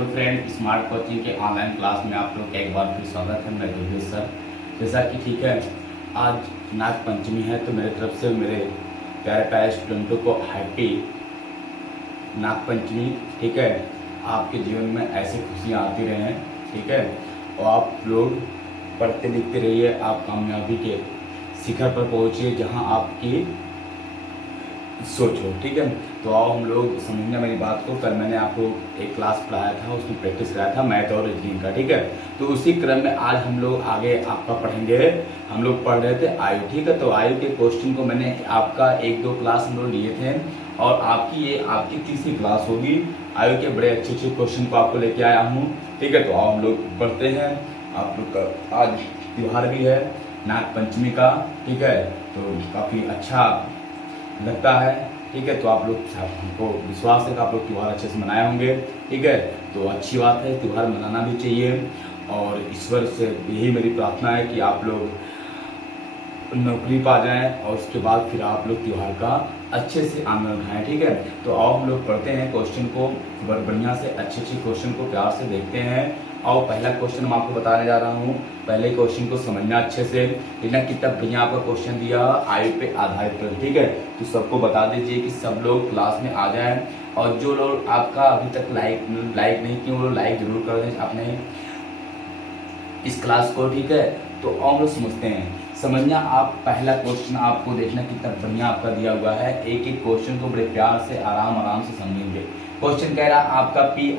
Hello friend, smart coaching के online class में आप लोग का एक बार फिर स्वागत है। मैं योगेश सर। जैसा कि ठीक है, आज नाग पंचमी है तो मेरे तरफ से मेरे प्यारे प्यारे स्टूडेंटों को हैप्पी नाग पंचमी। ठीक है, आपके जीवन में ऐसी खुशियाँ आती रहें। ठीक है, और आप लोग पढ़ते लिखते रहिए, आप कामयाबी के शिखर पर पहुँचिए जहाँ आपकी सोचो। ठीक है, तो आओ हम लोग समझना मेरी बात को। कल मैंने आपको एक क्लास पढ़ाया था, उसमें प्रैक्टिस कराया था मैथ और रीजनिंग का। ठीक है, तो उसी क्रम में आज हम लोग आगे आपका पढ़ेंगे। हम लोग पढ़ रहे थे आयु। ठीक है, तो आयु के क्वेश्चन को मैंने आपका एक दो क्लास हम लोग लिए थे और आपकी तीसरी क्लास होगी। आयु के बड़े अच्छे अच्छे क्वेश्चन को आपको लेके आया हूँ। ठीक है, तो आओ हम लोग पढ़ते हैं। आप लोग का आज त्यौहार भी है नाग पंचमी का। ठीक है, तो काफ़ी अच्छा लगता है। ठीक है, तो आप लोग हमको विश्वास है कि आप लोग त्यौहार अच्छे से मनाए होंगे। ठीक है, तो अच्छी बात है, त्यौहार मनाना भी चाहिए और ईश्वर से यही मेरी प्रार्थना है कि आप लोग नौकरी पा जाएं और उसके बाद फिर आप लोग त्यौहार का अच्छे से आनंद उठाएं। ठीक है, तो आओ हम लोग पढ़ते हैं क्वेश्चन को बढ़िया से, अच्छे अच्छे क्वेश्चन को प्यार से देखते हैं। और पहला क्वेश्चन मैं आपको बताने जा रहा हूँ। पहले क्वेश्चन को समझना अच्छे से, लेकिन कितना बढ़िया आपका क्वेश्चन दिया आयु पे आधारित। ठीक है, तो सबको बता दीजिए कि सब लोग क्लास में आ जाएं और जो लोग आपका अभी तक लाइक नहीं किए वो लोग लाइक जरूर कर दें अपने इस क्लास को। ठीक है, तो और लोग समझते हैं। समझना आप पहला क्वेश्चन आपको देखना कितना बढ़िया आपका दिया हुआ है। एक एक क्वेश्चन को बड़े प्यार से आराम से समझेंगे। क्वेश्चन कह रहा आपका पी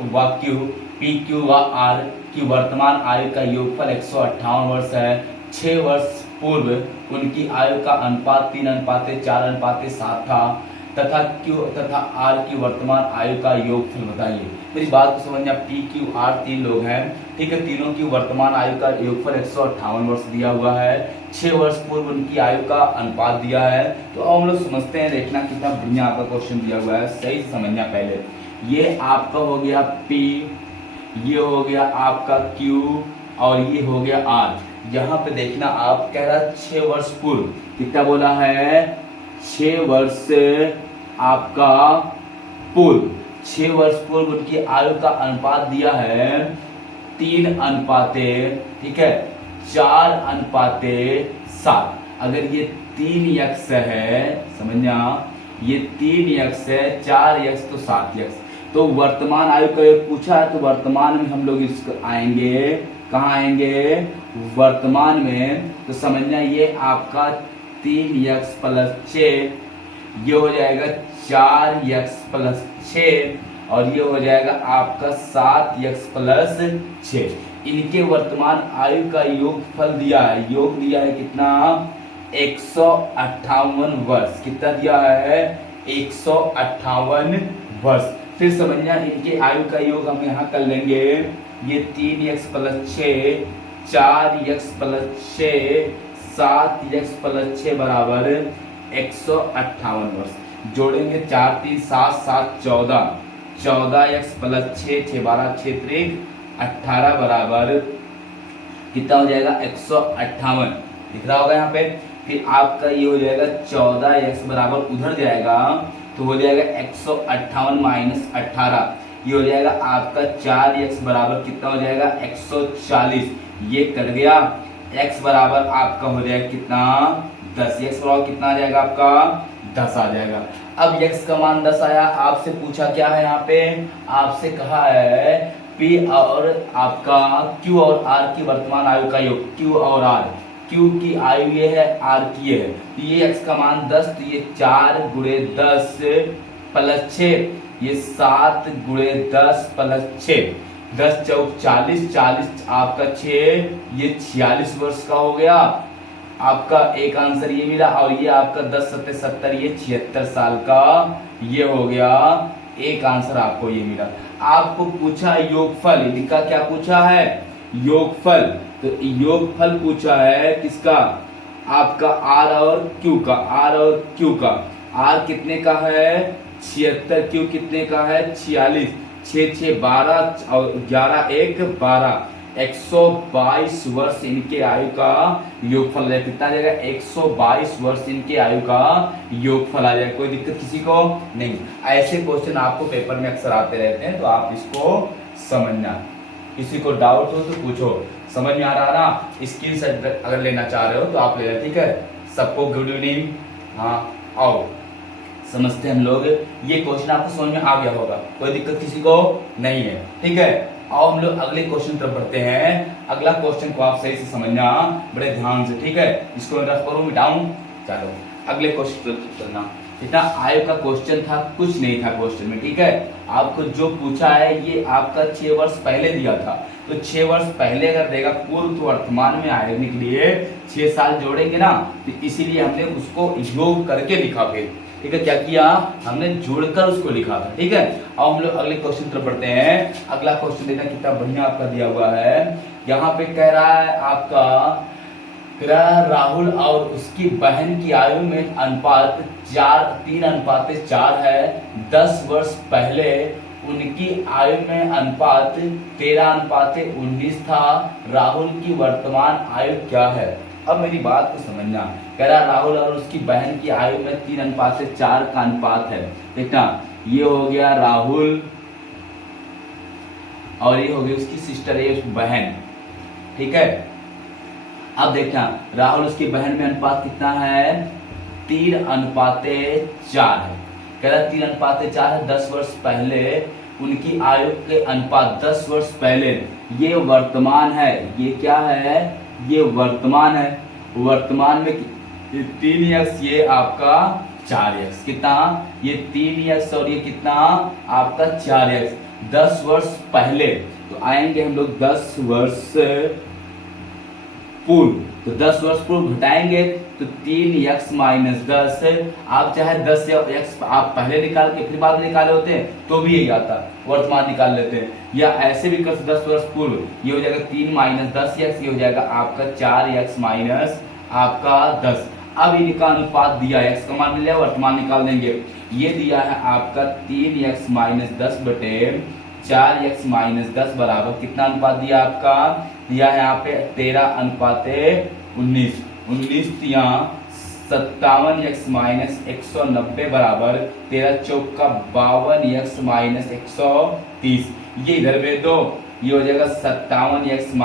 क्यू व आर की वर्तमान आयु का योगफल 158 वर्ष है। 6 वर्ष पूर्व उनकी आयु का अनुपात 3:4:7 था तथा क्यू तथा आर की वर्तमान आयु का योगफल बताइए। मेरी बात को समझना, पी क्यू आर 3 लोग हैं। ठीक है, तीनों की वर्तमान आयु का योगफल 158 वर्ष दिया हुआ है। 6 वर्ष पूर्व उनकी आयु का अनुपात दिया है। तो अब हम लोग समझते हैं, देखना कितना बढ़िया आपका क्वेश्चन दिया हुआ है। सही से समझना। पहले ये आपका हो गया पी, ये हो गया आपका क्यू और ये हो गया आर। यहाँ पे देखना आप कह रहा 6 वर्ष पूर्व कितना बोला है, 6 वर्ष आपका पूर्व, 6 वर्ष पूर्व उनकी आयु का अनुपात दिया है 3:4, ठीक है, 4:7। अगर ये 3x है, समझना, ये 3x है, 4x तो 7x। तो वर्तमान आयु का योग पूछा है, तो वर्तमान में हम लोग इसको आएंगे, कहाँ आएंगे, वर्तमान में। तो समझना ये आपका 3x + 6, ये हो जाएगा 4x + 6 और ये हो जाएगा आपका 7x + 6। इनके वर्तमान आयु का योगफल दिया है, योग दिया है कितना, 158 वर्ष। कितना दिया है, 158 वर्ष। फिर समझना इनके आयु का योग हम यहाँ कर लेंगे। ये 3x + 6, 4x + 6, 7x + 6 बराबर 158 वर्ष। जोड़ेंगे 4 3 7 7 14, 14x + 6, 6 12 6 3 18 बराबर कितना हो जाएगा, 158। दिख रहा होगा यहाँ पे। फिर आपका ये हो जाएगा 14x बराबर उधर जाएगा तो हो जाएगा 158 - 18, ये हो जाएगा आपका 4x बराबर कितना हो जाएगा, 140। ये कट गया, x बराबर आपका हो जाएगा कितना, 10। x बराबर कितना आ जाएगा आपका, 10 आ जाएगा। अब x का मान 10 आया। आपसे पूछा क्या है, यहाँ पे आपसे कहा है p और आपका q और r की वर्तमान आयु का योग। q और r, q की आयु ये है, r की ये है। तो ये x का मान 10, तो ये 4 × 10 + 6, ये 7 × 10 + 6, 10 चौक 40, 40 आपका 6, ये 46 वर्ष का हो गया। आपका एक आंसर ये मिला और ये आपका 10 7 70, ये 76 साल का ये हो गया। एक आंसर आपको ये मिला। आपको पूछा योगफल, इनका क्या पूछा है, योगफल। तो योगफल पूछा है किसका, आपका r और q का, r और q का। r कितने का है, 76, q कितने का है, 46, 6 6 12 और 11 1 12, 122 वर्ष इनके आयु का योगफल है। कितना आ जाएगा, 122 वर्ष इनके आयु का योगफल आ जाएगा। कोई दिक्कत किसी को नहीं। ऐसे क्वेश्चन आपको पेपर में अक्सर आते रहते हैं, तो आप इसको समझना। किसी को डाउट हो तो पूछो। समझ में आ रहा ना? स्क्रीन शॉट अगर लेना चाह रहे हो तो आप ले लें, ठीक है। सबको गुड इवनिंग। हाँ आओ समझते हैं हम लोग। ये क्वेश्चन आपको समझ में आ गया होगा, कोई दिक्कत किसी को नहीं है, ठीक है। आओ हम लोग अगले क्वेश्चन तरफ बढ़ते हैं। अगला क्वेश्चन को आप सही से समझना बड़े ध्यान से, ठीक है। इसको रफ करो, मिटाऊं। चलो अगले क्वेश्चन तरफ चलना। इतना आयु का क्वेश्चन था, कुछ नहीं था क्वेश्चन में, ठीक है। आपको जो पूछा है ये आपका 6 वर्ष पहले दिया था, तो 6 वर्ष पहले अगर देगा पूर्व तो वर्तमान में आने के लिए 6 साल जोड़ेंगे ना, तो इसीलिए हमने उसको योग करके लिखा फिर, ठीक है। क्या किया हमने? जोड़कर उसको लिखा था, ठीक है। अब हम लोग अगले क्वेश्चन तरफ बढ़ते हैं। अगला क्वेश्चन देखना कितना बढ़िया आपका दिया हुआ है। यहाँ पे कह रहा है आपका राहुल और उसकी बहन की आयु में अनुपात 3:4 है। 10 वर्ष पहले उनकी आयु में अनुपात 13:19 था। राहुल की वर्तमान आयु क्या है? अब मेरी बात को समझना। कह रहा राहुल और उसकी बहन की आयु में 3:4 का अनुपात है। देखना ये हो गया राहुल और ये हो गई उसकी सिस्टर, ये बहन, ठीक है। अब देखना राहुल उसकी बहन में अनुपात कितना है? 3:4 है। कह रहा 3:4 है। 10 वर्ष पहले उनकी आयु के अनुपात, 10 वर्ष पहले, ये वर्तमान है, ये क्या है? ये वर्तमान है। वर्तमान में 3x, ये आपका 4x, कितना? ये 3x और ये कितना आपका 4x। 10 वर्ष पहले तो आएंगे हम लोग 10 वर्ष पूर्व, तो 10 वर्ष पूर्व घटाएंगे तो 3x - 10। आप चाहे 10 या x आप पहले निकाल के फिर बाद में निकाले होते हैं तो भी यही आता, वर्तमान निकाल लेते हैं, या ऐसे भी कर 10 वर्ष पूर्व, ये हो जाएगा 3 - 10x, ये हो जाएगा आपका 4x - आपका 10। अब इनका अनुपात दिया, x का मान मिल जाए, वर्तमान निकाल देंगे। ये दिया है आपका 3x - 10 बटे 4x - 10 बराबर कितना अनुपात दिया आपका? दिया है यहाँ पे 13:19। 19 या 57x - 190 बराबर 13 चौका 52x - 130। ये इधर भेज दो, ये हो जाएगा 57x -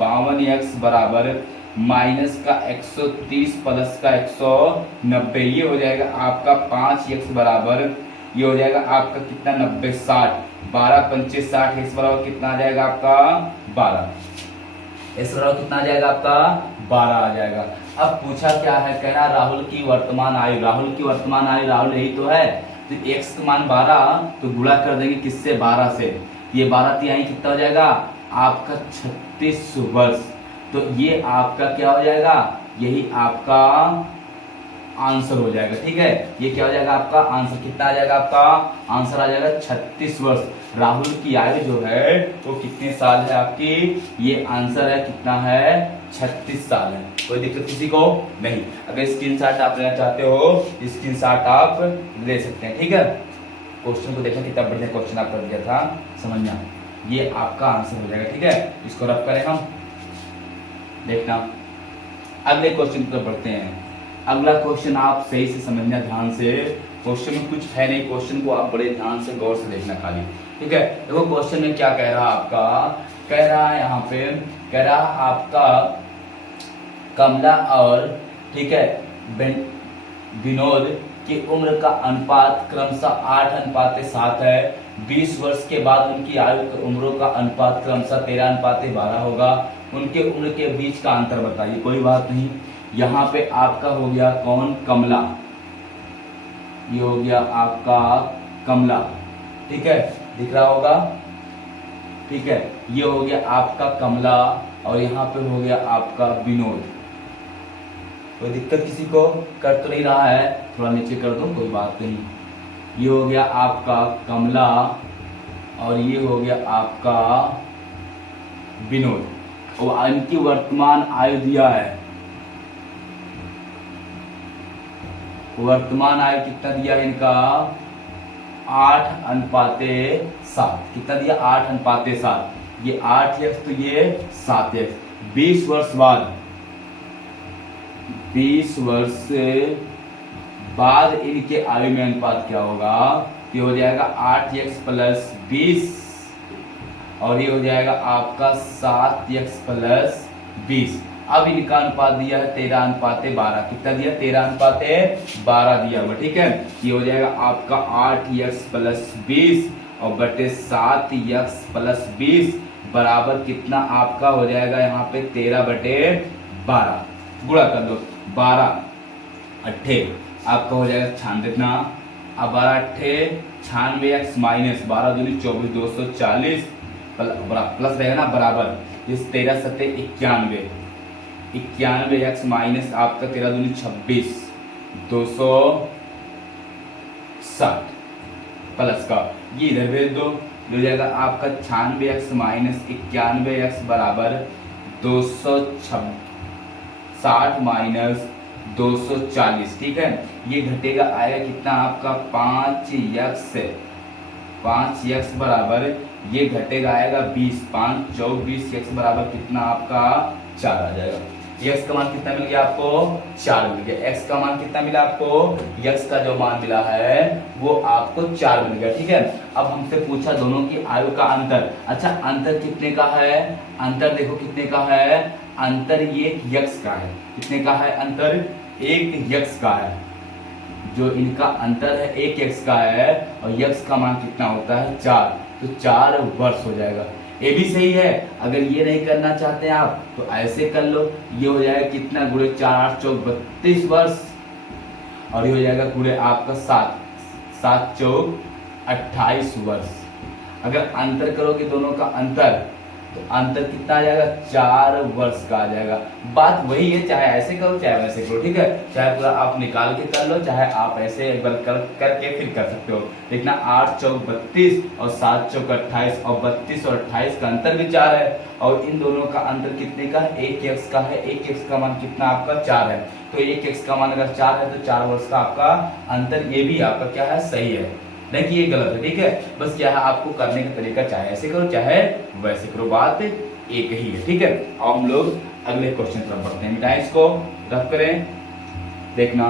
52x बराबर माइनस का 130 प्लस का 190, ये हो जाएगा आपका 5x बराबर, ये हो जाएगा आपका कितना 90 60, 12 पंचे 60, x बराबर कितना आ जाएगा आपका 12, x बराबर कितना आ जाएगा आपका 12 आ जाएगा। अब पूछा क्या है? कह रहा राहुल की वर्तमान आयु, राहुल की वर्तमान आयु, राहुल यही तो है, तो x का मान 12 तो गुणा कर देंगे किससे? 12 से, ये 12 तिहाई कितना हो जाएगा आपका 36 वर्ष। तो ये आपका क्या हो जाएगा? यही आपका आंसर हो जाएगा, ठीक है। ये क्या हो जाएगा आपका आंसर? कितना आ जाएगा आपका आंसर? आ जाएगा 36 वर्ष। राहुल की आयु जो है वो कितने साल है आपकी? ये आंसर है कितना है? 36 साल है। कोई दिक्कत किसी को नहीं। अगर स्क्रीनशॉट आप लेना चाहते हो, स्क्रीनशॉट आप ले सकते हैं, ठीक है। क्वेश्चन को देखना कितना बढ़िया क्वेश्चन आपका दिया था, समझना, ये आपका आंसर हो जाएगा, ठीक है। इसको रफ करें हम, देखना अगले क्वेश्चन पर बढ़ते हैं। अगला क्वेश्चन आप सही से समझना ध्यान से, क्वेश्चन में कुछ है नहीं, क्वेश्चन को आप बड़े ध्यान से गौर से देखना खाली, ठीक है। देखो क्वेश्चन में क्या कह रहा है आपका, कह रहा है यहाँ पे, कह रहा आपका कमला और, ठीक है, विनोद की उम्र का अनुपात क्रमशः 8:7 है। 20 वर्ष के बाद उनकी आयु की उम्रों का अनुपात क्रमशः 13:12 होगा। उनके उम्र के बीच का अंतर बताइए। कोई बात नहीं, यहाँ पे आपका हो गया कौन? कमला, ये हो गया आपका कमला, ठीक है, दिख रहा होगा, ठीक है। ये हो गया आपका कमला और यहाँ पे हो गया आपका विनोद। कोई दिक्कत किसी को? कर तो नहीं रहा है? थोड़ा नीचे कर दो, कोई बात नहीं। ये हो गया आपका कमला और ये हो गया आपका विनोद, और इनकी वर्तमान आयु दिया है, वर्तमान आयु कितना दिया है इनका? 8:7। कितना दिया? 8:7। ये 8x तो ये 7x। 20 वर्ष बाद, 20 वर्ष से बाद इनके आयु में अनुपात क्या होगा? ये हो जाएगा 8x + 20 और ये हो जाएगा आपका 7x+20। अब इनका अनुपात दिया है 13:12। कितना दिया? 13:12 दिया हुआ, ठीक है। ये हो जाएगा आपका 8x+20 और बटे 7x+20 बराबर कितना आपका हो जाएगा यहाँ पे 13/12। गुणा कर दो, 12 अट्ठे आपका हो जाएगा 96 इतना। अब 12 अट्ठे 96x माइनस 12 दूनी 24, 240 प्लस रहेगा ना बराबर इस 13 सत्ते 91, 91x माइनस आपका 13 दूनी 26, 260 प्लस का ये इधर भेज दो, हो जाएगा आपका 96x माइनस 91x बराबर 260 माइनस 240, ठीक है। ये घटेगा आएगा कितना आपका 5x बराबर ये घटेगा आएगा 20, 5 चौक 20, x बराबर कितना आपका 4 आ जाएगा। x का मान कितना मिल गया आपको? 4 मिल गया। x का मान कितना मिला आपको? x का जो मान मिला है वो आपको 4 मिल गया, ठीक है। अब हमसे पूछा दोनों की आयु का अंतर। अच्छा, अंतर कितने का है? अंतर देखो कितने का है। अंतर ये x का है। कितने का है अंतर? 1x का है। जो इनका अंतर है 1x का है और x का मान कितना होता है 4, तो 4 वर्ष हो जाएगा। ये भी सही है। अगर ये नहीं करना चाहते हैं आप तो ऐसे कर लो, ये हो जाएगा कितना गुणे 4 8 चौक 32 वर्ष और ये हो जाएगा गुणे आपका 7 7 चौक 28 वर्ष। अगर अंतर करोगे दोनों का अंतर तो अंतर कितना आ जाएगा? 4 वर्ष का आ जाएगा। बात वही है, चाहे ऐसे करो चाहे वैसे करो, ठीक है। चाहे पूरा आप निकाल के कर लो, चाहे आप ऐसे एक बार करके फिर कर सकते हो। देखना 8 चौक 32 और 7 चौक 28 और 32 और 28 का अंतर भी 4 है और इन दोनों का अंतर कितने का है? 1x का है। 1x का मान कितना आपका 4 है, तो 1x का मान अगर 4 है तो 4 वर्ष का आपका अंतर। ये भी आपका क्या है? सही है, नहीं कि ये गलत है, ठीक है। बस क्या है आपको करने का तरीका चाहे ऐसे करो चाहे वैसे करो, बात एक ही है, ठीक है। और हम लोग अगले क्वेश्चन तरफ बढ़ते हैं। मिटाएं इसको, रफ करें, देखना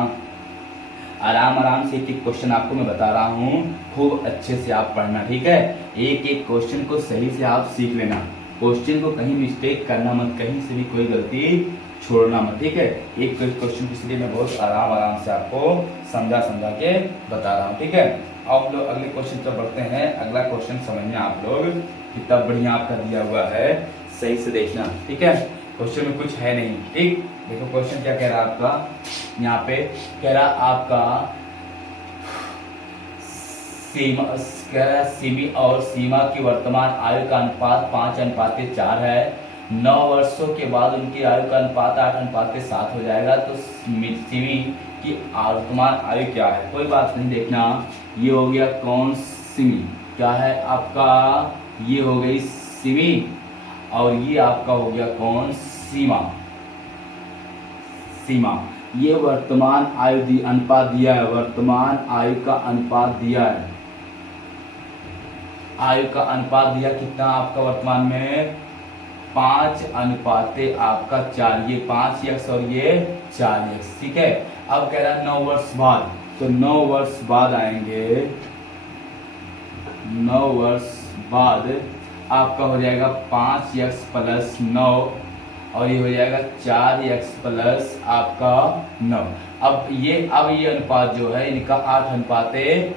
आराम आराम से। एक क्वेश्चन आपको मैं बता रहा हूँ, खूब अच्छे से आप पढ़ना, ठीक है। एक एक क्वेश्चन को सही से आप सीख लेना। क्वेश्चन को कहीं मिस्टेक करना मत, कहीं से भी कोई गलती छोड़ना मत, ठीक है। एक क्वेश्चन इसलिए मैं बहुत आराम से आपको समझा के बता रहा हूँ, ठीक है। अब हम लोग अगले क्वेश्चन पर बढ़ते हैं। अगला क्वेश्चन समझना आप लोग कितना बढ़िया आपका दिया हुआ है, सही से देखना, ठीक है। क्वेश्चन में कुछ है नहीं, ठीक। देखो क्वेश्चन क्या कह रहा है आपका, यहाँ पे कह रहा आपका सीमा, कह रहा सिमी और सीमा की वर्तमान आयु का अनुपात 5:4 है। 9 वर्षों के बाद उनकी आयु का अनुपात 8:7 हो जाएगा। तो सिमी की वर्तमान आयु क्या है? कोई बात नहीं, देखना ये हो गया कौन सिमी, क्या है आपका? ये हो गई सिमी और ये आपका हो गया कौन? सीमा। सीमा ये वर्तमान आयु अनुपात दिया है, वर्तमान आयु का अनुपात दिया है। आयु का अनुपात दिया कितना आपका वर्तमान में? 5:4 आपका 4, ये 5x और ये 4x, ठीक है। अब कह रहा है 9 वर्ष बाद, तो 9 वर्ष बाद आएंगे, 9 वर्ष बाद आपका हो जाएगा 5x + 9 और ये हो जाएगा 4x + आपका 9। अब ये अनुपात जो है इनका 8:7 है।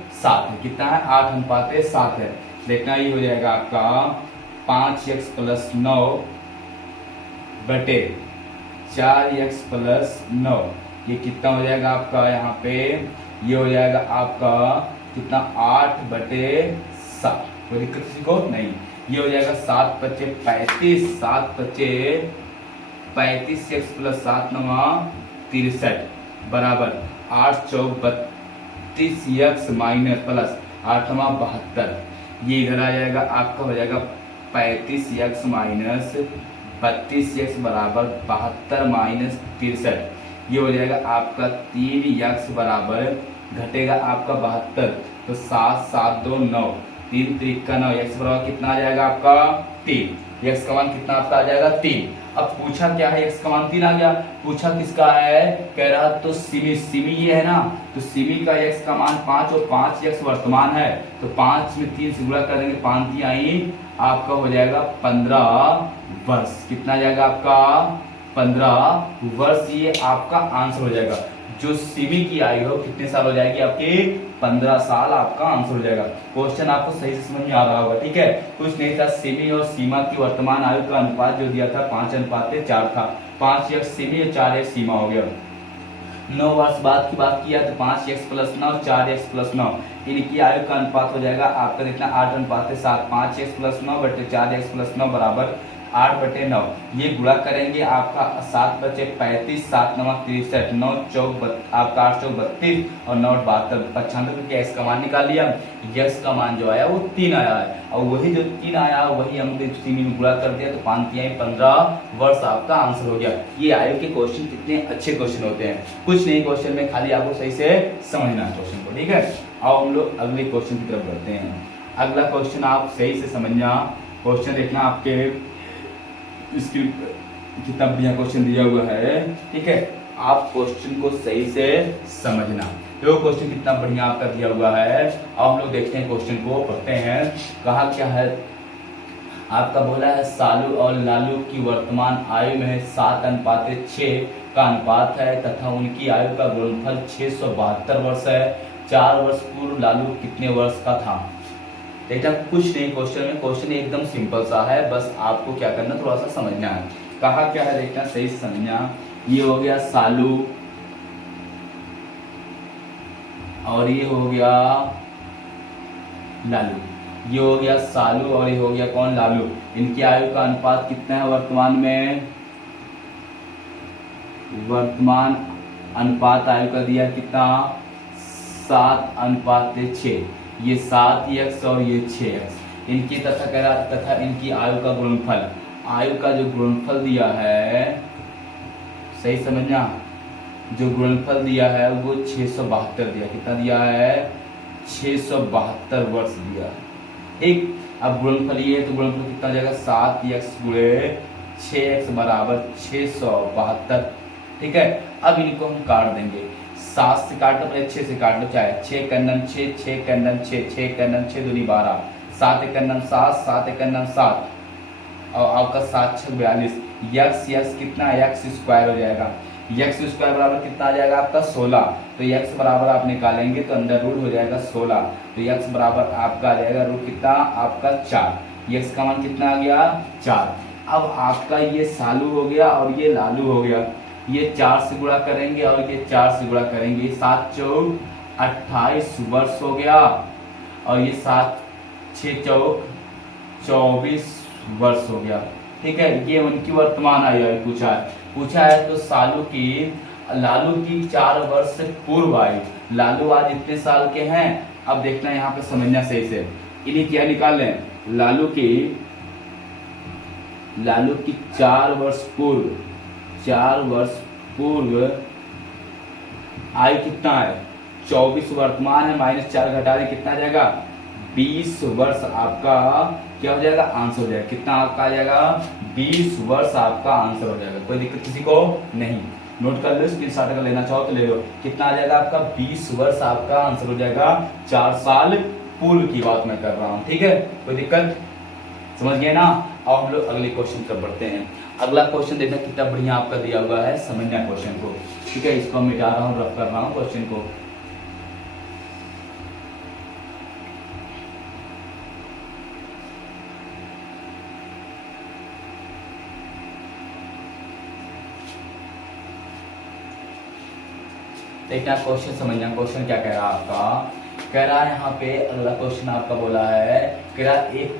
कितना है? 8:7 है। देखना ये हो जाएगा आपका 5x + 9 बटे 4x + 9, ये कितना हो जाएगा आपका? यहाँ पे ये हो जाएगा आपका कितना? 8/7। कोई दिक्कत किसी को नहीं। ये हो जाएगा 7×5 = 35, 7×5 = 35x + 7 × 9 = 63 बराबर 8×4 = 32x माइनस प्लस 8 × 9 = 72। ये इधर आ जाएगा आपका हो जाएगा 35x माइनस 32x बराबर 72 माइनस 63। ये हो जाएगा आपका 3x बराबर घटेगा आपका 72, तो 7 7 2 9, 3 3 का 9, x बराबर कितना आ जाएगा आपका 3। x का मान कितना आपका आ जाएगा 3। अब पूछा क्या है, x का मान 3 आ गया, पूछा किसका है, कह रहा तो सिमी ये है ना, तो सिमी का x का मान 5 और 5x वर्तमान है, तो 5 में 3 से गुणा कर देंगे, 5 3 आई आपका हो जाएगा 15 वर्ष। कितना जाएगा आपका 15 वर्ष, ये आपका आंसर हो जाएगा। जो सिमी की आयु हो कितने साल हो जाएगी आपकी 15 साल आपका आंसर हो जाएगा। क्वेश्चन आपको सही से समझ में आ रहा होगा, ठीक है। कुछ नहीं था, सिमी और सीमा की वर्तमान आयु का अनुपात जो दिया था 5:4 था, 5x सिमी और 4x सीमा हो गया। 9 वर्ष बाद की बात किया तो 5x + 9 4x + 9 इनकी आयु का अनुपात हो जाएगा आपका देखना 8:7, 5x + 9 बटे 4x + 9 बराबर 8/9। ये गुणा करेंगे आपका 7 बचे 35, 7 9 63, 9 चौक आपका 8 चौक 32 और 9 72, 95 करके x का मान निकाल लिया। x का मान जो आया वो 3 आया है, और वही जो 3 आया वही हमने सिमी में गुणा कर दिया, तो 5 3 15 वर्ष आपका आंसर हो गया। ये आयु के क्वेश्चन कितने अच्छे क्वेश्चन होते हैं, कुछ नहीं क्वेश्चन में, खाली आपको सही से समझना है क्वेश्चन को, ठीक है। आओ हम लोग अगले क्वेश्चन की तरफ बढ़ते हैं। अगला क्वेश्चन आप सही से समझना, क्वेश्चन देखना आपके स्क्रीन कितना बढ़िया क्वेश्चन दिया हुआ है, ठीक है। आप क्वेश्चन को सही से समझना, देखो क्वेश्चन कितना बढ़िया आपका दिया हुआ है। अब हम लोग देखते हैं क्वेश्चन को, पढ़ते हैं। कहा क्या है, आपका बोला है सालू और लालू की वर्तमान आयु में 7:6 का अनुपात है तथा उनकी आयु का गुणनफल 672 वर्ष है। 4 वर्ष पूर्व लालू कितने वर्ष का था। देखना कुछ नहीं क्वेश्चन में, क्वेश्चन एकदम सिंपल सा है, बस आपको क्या करना थोड़ा सा समझना है। कहा क्या है देखना सही से समझना। ये हो गया सालू और ये हो गया लालू, ये हो गया सालू और ये हो गया कौन लालू। इनकी आयु का अनुपात कितना है वर्तमान में, वर्तमान अनुपात आयु का दिया कितना 7:6, ये 7x और ये 6x इनकी तथा कह रहा तथा इनकी आयु का गुणनफल, आयु का जो गुणनफल दिया है सही समझना, जो गुणनफल दिया है वो 672 दिया, कितना दिया है 672 वर्ष दिया, ठीक। अब गुणनफल ये है तो गुणनफल कितना जाएगा 7x गुणे 6x बराबर 672, ठीक है। अब इनको हम काट देंगे, 7 से काट लो पहले 6 से काट लो, चाहे 6 × 9 6, 6 × 9 6, 6 × 9 6 दूनी 12, 7 × 9 7, 7 × 9 7 और आपका 7 6 42, x कितना x स्क्वायर हो जाएगा, x स्क्वायर बराबर कितना आ जाएगा आपका 16, तो x बराबर आप निकालेंगे तो अंदर रूट हो जाएगा 16, तो x बराबर आपका आ जाएगा रूट कितना आपका 4, x का मान कितना आ गया 4। अब आपका ये सालू हो गया और ये लालू हो गया, ये 4 से गुणा करेंगे और ये 4 से गुणा करेंगे, 7 चौक 28 वर्ष हो गया और ये 7 6 चौक 24 वर्ष हो गया, ठीक है। ये उनकी वर्तमान आयु पूछा है तो लालू की 4 वर्ष से पूर्व आयु, लालू आज इतने साल के हैं। अब देखना यहाँ पे समझना सही से, इन्हें क्या निकाल लें, लालू की 4 वर्ष पूर्व आयु कितना है 24 वर्तमान है, -4 घटा दे कितना आ जाएगा 20 वर्ष आपका क्या हो जाएगा आंसर हो जाएगा, कितना आपका आ जाएगा 20 वर्ष आपका आंसर हो जाएगा। कोई दिक्कत किसी को नहीं, नोट कर लो, स्क्रीनशॉट अगर लेना चाहो तो ले लो। कितना आ जाएगा आपका 20 वर्ष आपका आंसर हो जाएगा, 4 साल पूर्व की बात मैं कर रहा हूँ, ठीक है। कोई दिक्कत समझ गए ना। अब हम लोग अगले क्वेश्चन पर बढ़ते हैं। अगला क्वेश्चन देखना कितना बढ़िया आपका दिया हुआ है, समझना क्वेश्चन को, ठीक है। इसको मिटा रहा हूँ, रफ कर रहा हूँ क्वेश्चन को। देखना क्वेश्चन समझना, क्वेश्चन क्या कह रहा है आपका, कह रहा है यहाँ पे अगला क्वेश्चन आपका बोला है, कह रहा एक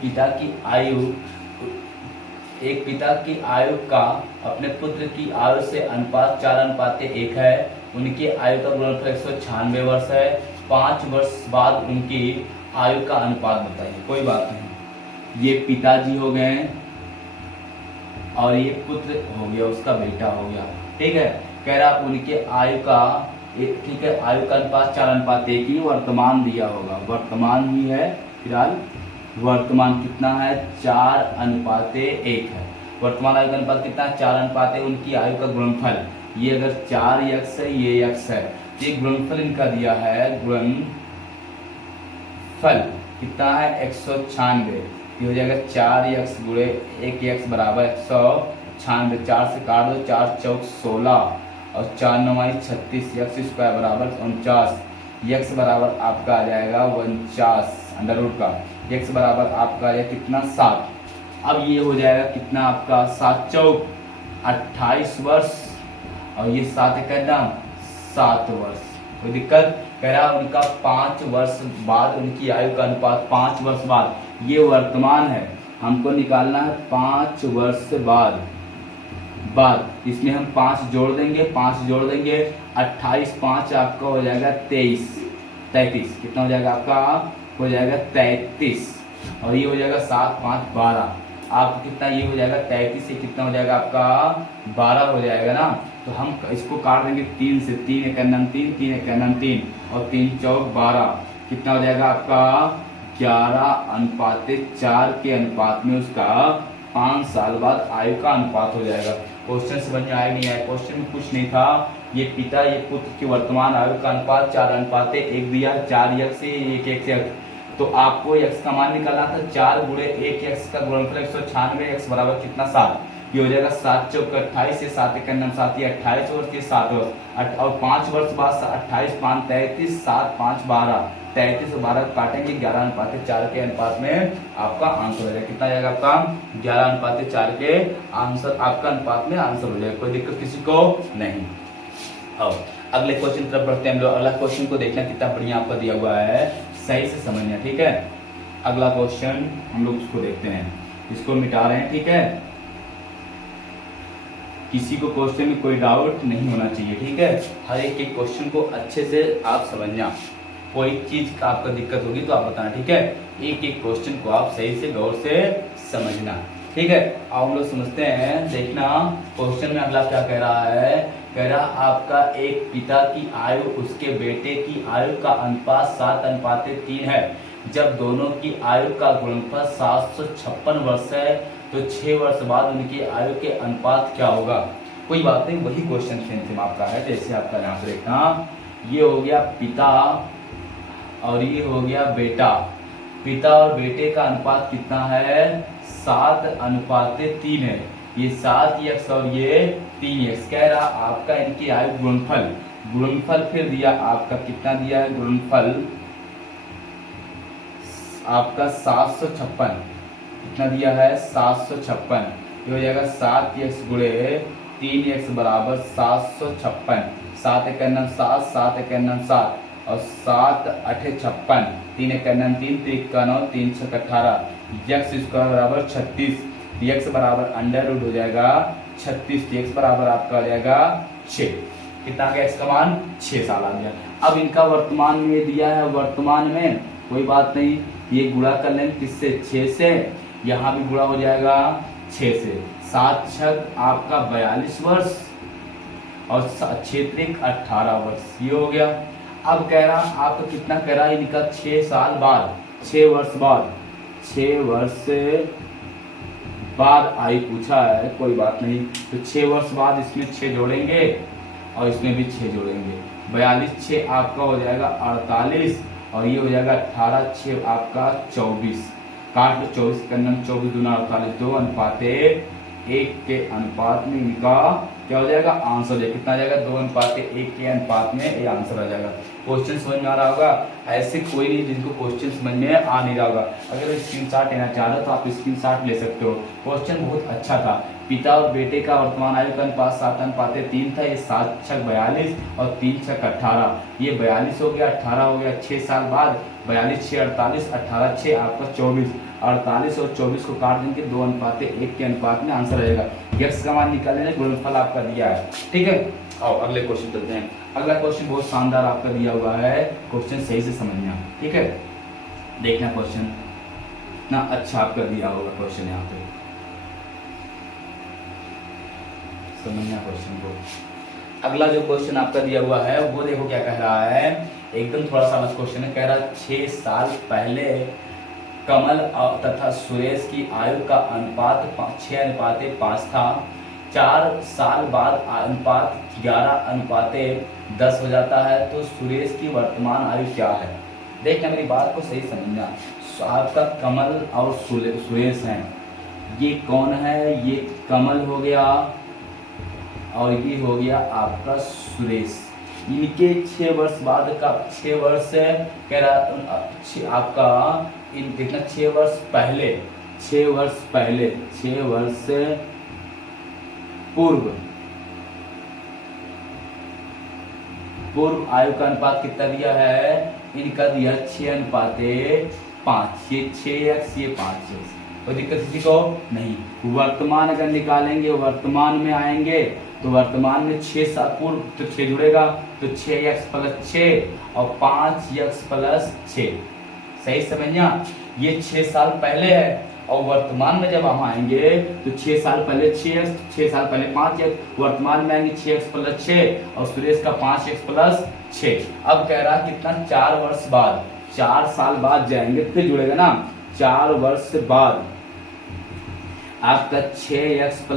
पिता की आयु का अपने पुत्र की आयु से अनुपात 4:1 है। उनकी आयु का गुणनफल 196 वर्ष है। 5 वर्ष बाद उनकी आयु का अनुपात बताइए। कोई बात नहीं, ये पिताजी हो गए और ये पुत्र हो गया, उसका बेटा हो गया, ठीक है। कह रहा उनके आयु का, ठीक है, आयु का अनुपात 4:1 ही वर्तमान दिया होगा, वर्तमान ही है फिलहाल वर्तमान कितना है 4:1 है। वर्तमान आयु का अनुपात कितना है 4:1, उनकी आयु का गुणनफल, ये अगर 4x है ये x है, ये गुणनफल इनका दिया है, गुणनफल कितना है 196, ये हो जाएगा 4x गुणे 1x बराबर 196, 4 से काट दो, 4 चौक 16 और 4 9 36, x स्क्वायर बराबर 49, x बराबर आपका आ जाएगा 49 अंडर रूट का, x बराबर आपका आ जाएगा कितना 7। अब ये हो जाएगा कितना आपका 7 चौक 28 वर्ष और ये 7 एकड़ 7 वर्ष। कोई दिक्कत? कह रहा उनका 5 वर्ष बाद उनकी आयु का अनुपात 5 वर्ष बाद, ये वर्तमान है, हमको निकालना है 5 वर्ष बाद। इसमें हम 5 जोड़ देंगे, 28 5 आपका हो जाएगा 33, कितना हो जाएगा आपका हो जाएगा 33 और ये हो जाएगा 7 5 12, आपको कितना ये हो जाएगा 33 से कितना हो जाएगा आपका 12 हो जाएगा ना। तो हम इसको काट देंगे 3 से, 3 एकन्नम 3, 3 एकन्नम 3 और 3 चौक 12, कितना हो जाएगा आपका 11:4 के अनुपात में उसका 5 साल बाद आयु का अनुपात हो जाएगा। क्वेश्चन समझ में आया नहीं आया? क्वेश्चन में कुछ नहीं था, ये पिता ये पुत्र की वर्तमान आयु का अनुपात 4:1 दिया, 4x से 1x, तो आपको x का मान निकालना था, 4 गुणे 1x का गुणनफल 196, x बराबर कितना 7, ये हो जाएगा 7 चौक 28, ये 7 एकन्नम 7, ये 28 वर्ष, ये 7 वर्ष और 5 वर्ष बाद 28 5 33, 7 5 12, 33 और 12 काटेंगे 11:4 के अनुपात में आपका आंसर हो जाएगा, कितना जाएगा आपका 11:4 के आंसर आपका अनुपात में आंसर हो जाएगा। कोई दिक्कत किसी को नहीं। अब अगले क्वेश्चन तरफ बढ़ते हैं हम लोग। अगला क्वेश्चन को देखना कितना बढ़िया आपका दिया हुआ है, सही से समझना, ठीक है। अगला क्वेश्चन हम लोग उसको देखते हैं, इसको मिटा रहे हैं, ठीक है। किसी को क्वेश्चन में कोई डाउट नहीं होना चाहिए, ठीक है। हर एक क्वेश्चन को अच्छे से आप समझना, कोई चीज का आपका दिक्कत होगी तो आप बताना, ठीक है। एक क्वेश्चन को आप सही से गौर से समझना, ठीक है। अब हम लोग समझते हैं, देखना क्वेश्चन में अगला क्या कह रहा है। कह रहा आपका एक पिता की आयु उसके बेटे की आयु का अनुपात 7:3 है, जब दोनों की आयु का गुणनफल 756 वर्ष है, तो 6 वर्ष बाद उनकी आयु के अनुपात क्या होगा। कोई बात नहीं, वही क्वेश्चन सेम आपका है, जैसे आपका यहाँ पे देखना, ये हो गया पिता और ये हो गया बेटा। पिता और बेटे का अनुपात कितना है 7:3 है, ये 7x और ये 3x। कह रहा आपका इनकी आयु गुणनफल फिर दिया आपका कितना दिया है, गुणनफल आपका 756, कितना दिया है 756, ये हो जाएगा 7x गुणे 3x बराबर 756, 7 एकन्नम 7, 7 एकन्नम 7 और 7 8 56, 3 एकन्नम 3, 3 का 9, 3 6 18, x स्क्वायर बराबर 36, x बराबर अंडर रूट हो जाएगा 36, x बराबर आपका आ जाएगा 6। कितना गया x का मान 6 साल आ गया। अब इनका वर्तमान में दिया है, वर्तमान में कोई बात नहीं, ये गुणा कर लेंगे किससे 6 से, यहाँ भी गुणा हो जाएगा 6 से, 7 छक आपका 42 वर्ष और 6 18 वर्ष, ये हो गया। अब कह रहा आपका कितना कह रहा है, इनका 6 साल बाद, 6 वर्ष बाद, 6 वर्ष बाद आयु पूछा है, कोई बात नहीं, तो 6 वर्ष बाद इसमें 6 जोड़ेंगे और इसमें भी 6 जोड़ेंगे, 42 6 आपका हो जाएगा 48 और ये हो जाएगा 18 6 आपका 24, काट लो 24 कन्नम 24 दूना 48, 2:1 के अनुपात में इनका क्या हो जाएगा आंसर हो जाएगा, कितना आ जाएगा 2:1 के अनुपात में ये आंसर आ जाएगा। क्वेश्चन समझ में आ रहा होगा। ऐसे कोई नहीं जिनको क्वेश्चन समझ में आ नहीं रहा होगा, अगर स्क्रीनशॉट लेना चाह रहे हो तो आप स्क्रीनशॉट ले सकते हो। क्वेश्चन बहुत अच्छा था। पिता और बेटे का वर्तमान आयु का अनुपात 7:3 था, ये 7 छक 42 और 3 छक 18, ये 42 हो गया, 18 हो गया, 6 साल बाद 42 6 48, 18 6 आपका 24, 48 और 24 को काट देंगे 2:1 के अनुपात में आंसर रहेगा। x का मान निकालने गुणनफल आपका दिया है, ठीक है। आओ अगले क्वेश्चन चलते हैं। अगला क्वेश्चन बहुत शानदार आपका दिया हुआ है, क्वेश्चन सही से समझना, ठीक है। देखना क्वेश्चन ना अच्छा आपका दिया होगा, क्वेश्चन यहाँ पे समझना क्वेश्चन को। अगला जो क्वेश्चन आपका दिया हुआ है वो देखो क्या कह रहा है, एकदम थोड़ा सा अलग क्वेश्चन है। कह रहा 6 साल पहले कमल तथा सुरेश की आयु का अनुपात 6:5 था। 4 साल बाद अनुपात 11:10 हो जाता है, तो सुरेश की वर्तमान आयु क्या है? देखना, मेरी बात को सही समझना। आपका कमल और सुरेश हैं, ये कौन है? ये कमल हो गया और ये हो गया आपका सुरेश। इनके 6 वर्ष बाद का 6 वर्ष कह रहा आपका इन देखना 6 वर्ष पहले 6 वर्ष पहले 6 वर्ष पूर्व आयु का अनुपात कितना दिया है? इनका दिया 6:5। ये 6x ये 5x। कोई दिक्कत किसी को नहीं। वर्तमान अगर निकालेंगे, वर्तमान में आएंगे तो वर्तमान में 6 साल पूर्व तो 6 जुड़ेगा, तो 6x + 6 और 5x + 6। सही समझना, ये 6 साल पहले है। और वर्तमान में जब हम आएंगे तो 6 साल पहले 6x, 6 साल पहले 5x, वर्तमान में आएंगे 6x + 6 और सुरेश का 5x + 6। अब कह रहा कितना? 4 वर्ष बाद, 4 साल बाद जाएंगे फिर जुड़ेगा ना। 4 वर्ष बाद आपका 6x +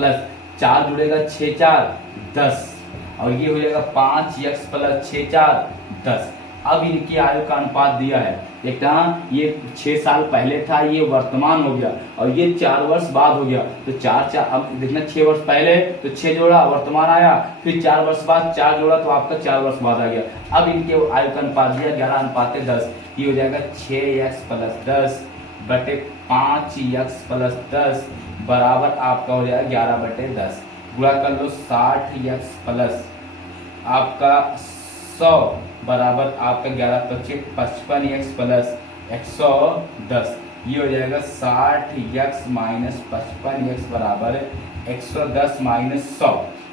4 जुड़ेगा, 6 4 10 और ये हो जाएगा 5x + 6 4 10। अब इनकी आयु का अनुपात दिया है, देखना ये 6 साल पहले था, ये वर्तमान हो गया और ये 4 वर्ष बाद हो गया। तो 4 अब देखना 6 वर्ष पहले तो 6 जोड़ा, वर्तमान आया, फिर 4 वर्ष बाद 4 जोड़ा तो आपका 4 वर्ष बाद आ गया। अब इनके आयु का अनुपात दिया 11:10। ये हो जाएगा 6x + 10 बटे 5x + 10 बराबर आपका हो जाएगा 11/10। गुणा कर लो 60x प्लस आपका 100 बराबर आपका 11×5 55x प्लस 110। ये हो जाएगा 60x - 55x बराबर 110 - 100।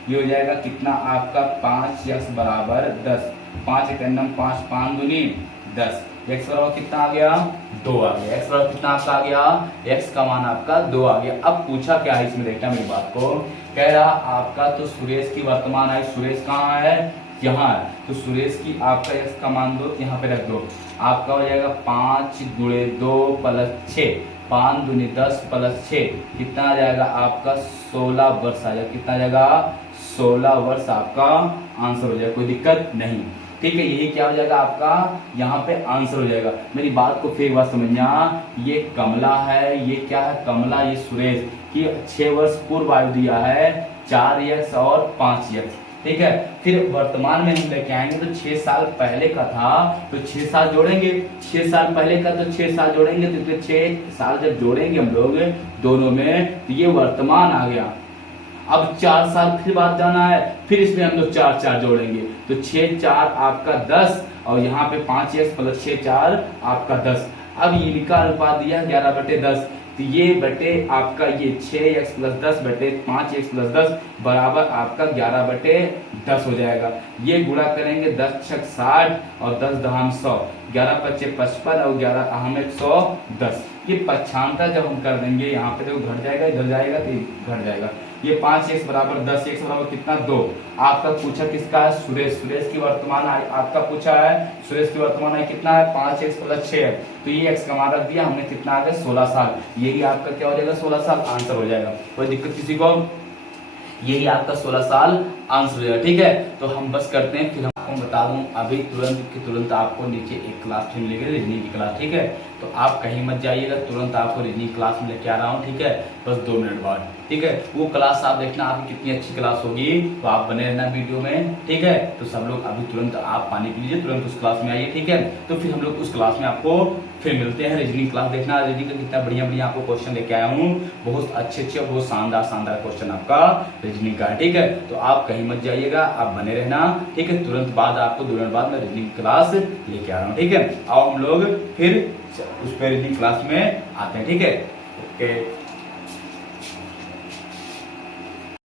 ये हो जाएगा कितना आपका 5x बराबर 10। 5 × 5 5 दूनी 10। x बराबर कितना आ गया? 2 आ गया। x बराबर कितना आपका आ गया? x का मान आपका 2 आ गया। अब पूछा क्या है इसमें, देखना मेरी बात को। कह रहा आपका तो सुरेश की वर्तमान आयु, सुरेश कहाँ है? यहाँ है। तो सुरेश की आपका x का मान दो, यहाँ पे रख दो। आपका हो जाएगा 5 × 2 + 6, 5 दूनी 10 + 6 कितना आ जाएगा आपका? 16 वर्ष आ जाएगा। कितना आ जाएगा? 16 वर्ष आपका आंसर हो जाएगा। कोई दिक्कत नहीं, ठीक है। यही क्या हो जाएगा आपका? यहाँ पे आंसर हो जाएगा। मेरी बात को फिर एक बार समझना, ये कमला है, ये क्या है? कमला, ये सुरेश की 6 वर्ष पूर्व आयु दिया है 4x और 5x, ठीक है। फिर वर्तमान में हम लेके आएंगे तो 6 साल पहले का था तो 6 साल जोड़ेंगे, 6 साल पहले का तो 6 साल जोड़ेंगे, तो 6 साल जब जोड़ेंगे हम लोग दोनों में तो ये वर्तमान आ गया। अब 4 साल फिर बाद जाना है, फिर इसमें हम लोग 4 4 जोड़ेंगे तो 6 4 आपका 10 और यहाँ पे 5x + 6 4 आपका 10। अब इनका अनुपात दिया 11/10, तो ये बटे आपका ये 6x + 10 बटे 5x + 10 बराबर आपका 11/10 हो जाएगा। ये गुणा करेंगे 10 × 6 60 और 10 दहाम 100, 11×5 55 और 11 अहम 110। ये पक्षांतर जब हम कर देंगे यहाँ पे तो घट जाएगा, इधर जाएगा तो घट जाएगा। ये 5x बराबर 10, x बराबर कितना? 2। आपका पूछा किसका है? सुरेश। सुरेश की वर्तमान आयु आपका पूछा है, सुरेश की वर्तमान आयु कितना है? 5x + 6 है। तो ये x का मान रख दिया हमने, कितना आ गया? 16 साल। यही आपका क्या हो जाएगा? 16 साल आंसर हो जाएगा। कोई दिक्कत किसी को? यही आपका 16 साल आंसर हो जाएगा, ठीक है। तो हम बस करते हैं, फिर हम आपको बता दूं अभी तुरंत आपको नीचे एक क्लास मिलेगी रीजनिंग की क्लास, ठीक है। तो आप कहीं मत जाइएगा, तुरंत आपको रीजनिंग क्लास में लेके आ रहा हूँ, ठीक है। बस 2 मिनट बाद, ठीक है। वो क्लास आप देखना, आपकी कितनी अच्छी क्लास होगी, तो आप बने रहना वीडियो में, ठीक है। तो सब लोग अभी तुरंत आप पानी पी लीजिए, तुरंत उस क्लास में आइए, ठीक है। तो फिर हम लोग उस क्लास में आपको फिर मिलते हैं। रीजनिंग क्लास देखना, रीजनिंग का कितना बढ़िया आपको क्वेश्चन लेके आया हूँ, बहुत अच्छे बहुत शानदार क्वेश्चन आपका रीजनिंग का, ठीक है। तो आप कहीं मत जाइएगा, आप बने रहना, ठीक है। तुरंत बाद आपको 2 मिनट बाद मैं रीजनिंग क्लास लेके आ रहा हूँ, ठीक है। आओ हम लोग फिर उस पर रीजनिंग क्लास में आते हैं, ठीक है। ओके।